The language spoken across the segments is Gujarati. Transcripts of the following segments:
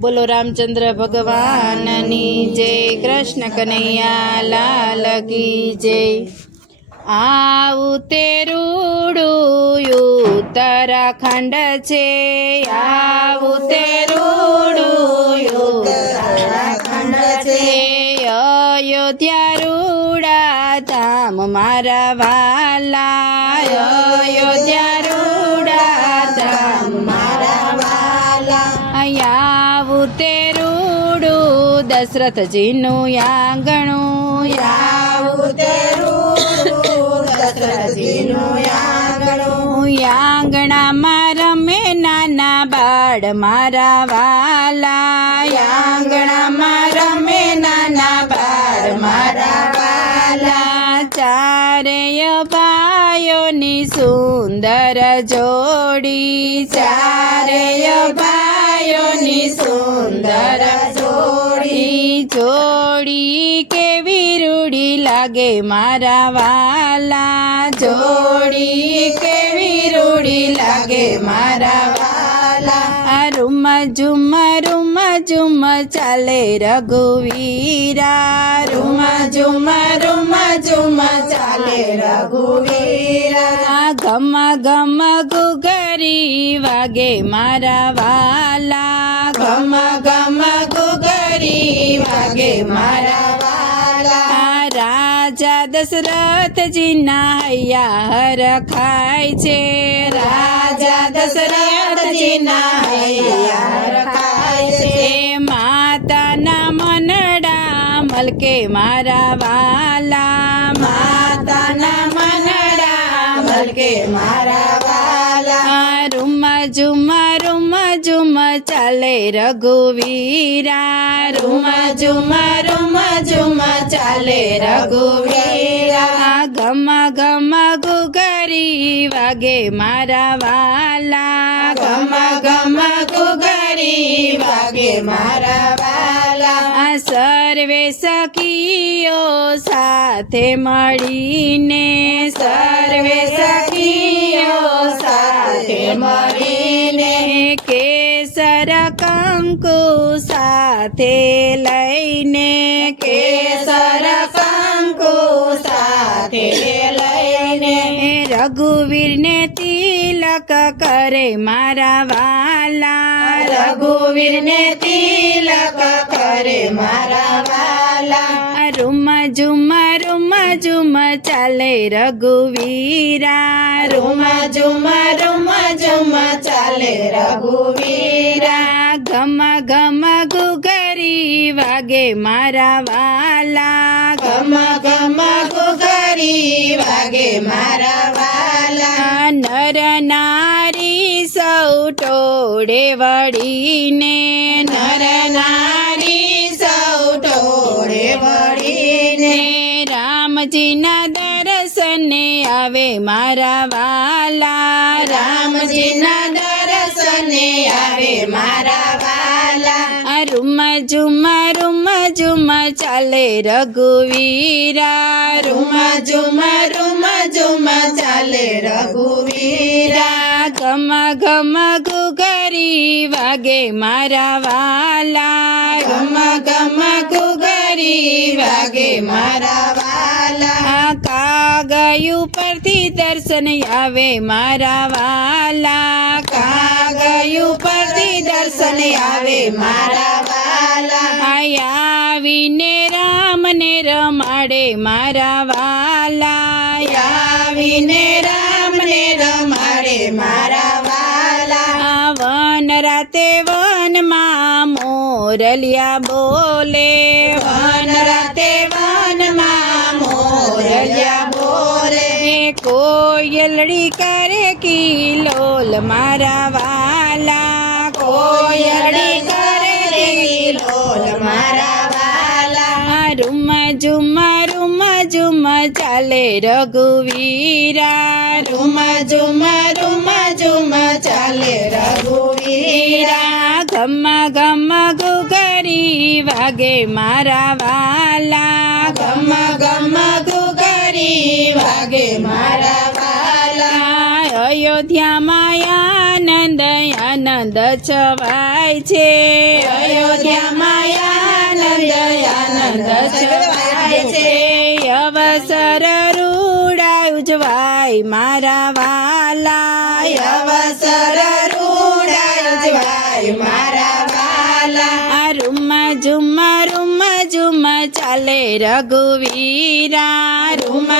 બોલો રામચંદ્ર ભગવાનની જય, કૃષ્ણ કનૈયા લાલ કી જય। આવું તેરુડું ઉત્તરાખંડ છે, આવું તેરુડું ઉત્તરાખંડ છે। અયોધ્યા રૂડા ધામ મારા વાલા, અયોધ્યા રૂડા ધામ મારા વાલા। આવું તેરુડું દશરથજીનું આંગણું, આવું તેરુડું દશરથજીનું આંગણું। આંગણામાં રમે નાના બાળ મારા વાલા, આંગણામાં રમે નાના બાળ મારા વાલા। ચારેય ભાઈઓની સુંદર જોડી, ચારેય ભાઈઓની સુંદર જોડી। જોડી કેવી રૂડી લાગે મારા વાલા, જોડી કેવી રૂડી લાગે મારા વાલા। રૂમ ઝુમ ચાલે રઘુવીરા, રૂમ ઝુમ ચાલે રઘુવીરા। ગમ ગમ ગુગરી વાગે મારા વાલા, ગમ ગમ ગુગરી વાગે મારા વાલા। રાજા દશરથજીના હૈયા હરખાય છે, રાજા દશરથજીના હૈયા હરખાય છે। માતાના મનડા મલકે મારા વાલા, માતાના મનડા મલકે મારા વાલા। રૂમ ઝુમ ચાલે રઘુવીરા, રૂમ ઝુમ ચાલે રઘુવીરા। ગમ ગમ ગુગરી વાગે મારા વાલા, ગમ ગમ ગુગરી વાગે મારા વાલા। સર્વે સખીઓ સાથે મળીને, સર્વે સખીઓ સાથે મળીને। કેસર કંકુ સાથે લઈને, કેસર કંકુ સાથે લઈને। રઘુવીરને તિલક કરે મારા વાલા, રઘુવીરને તિલક કરે મારા વાલા। રૂમ ઝુમ ચાલે રઘુવીરા, રૂમ ઝુમ ચાલે રઘુવીરા। ગમ ગમ ગુગરી વાગે મારા વાલા, ગમ ગમ ગુગરી વાગે મારા વાલા। નર નારી સૌ ટોળે વળીને, નર નારી સૌ ટોળે વળીને। રામજીના દર્શને આવે મારા વાલા, રામજીના દર્શને આવે મારા વાલા। રૂમ ઝુમ ચાલે રઘુવીરા, રૂમ ઝુમ ચાલે રઘુવીરા। ગમ ગમ ગુગરી વાગે મારા વાલા, ગમ ગમ ગુગરી વાગે મારા વાલા। કાગયું પરથી દર્શન આવે મારા વાલા, કાગયું પરથી દર્શન આવે મારા વાલા। આવીને રામને રમાડે મારા વાલા, આવીને રામને રમાડે મારા વાલા। વન રાતે વનમાં મોરલિયા બોલે, વન રાતે વનમાં મોરલિયા બોલે। કોયલડી કરે કિલોલ મારા વાલા, કોયલડી કરે કિલોલ મારા વાલા। રૂમ ઝુમ ચાલે રઘુવીરા, રૂમ ઝુમ ચાલે રઘુવીરા। ગમ ગમ ગુગરી વાગે મારા વાલા, ગમ ગમ ગુગરી વાગે મારા વાલા। અયોધ્યામાં આનંદ આનંદ છવાય છે, અયોધ્યામાં આનંદ છવાય છે અવસર રૂડા ઉજવાય મારા વાલા અવસર રૂડા ઉજવાય મારા વાલા રૂમ ઝુમ ચાલે રઘુવીરા રૂમ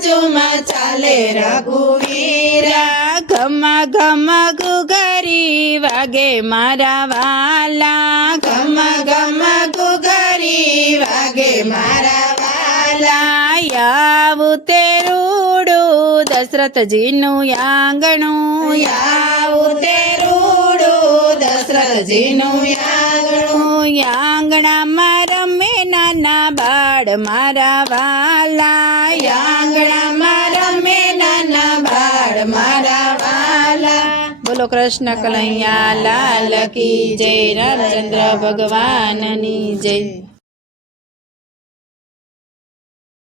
ઝુમ ચાલે રઘુવીરા ઘમ ઘુઘરી વાગે મારા વાલા ઘમ ઘુઘરી વાગે મારા વાલા આવું તે રૂડું દશરથજીનું આંગણું આવું તે રૂડું દશરથજીનું આંગણામાં રમે નાના બાળ મારા વાલા આંગણામાં રમે નાના બાળ મારા વાલા બોલો કૃષ્ણ કનૈયા લાલ કી જય રામચંદ્ર ભગવાનની જય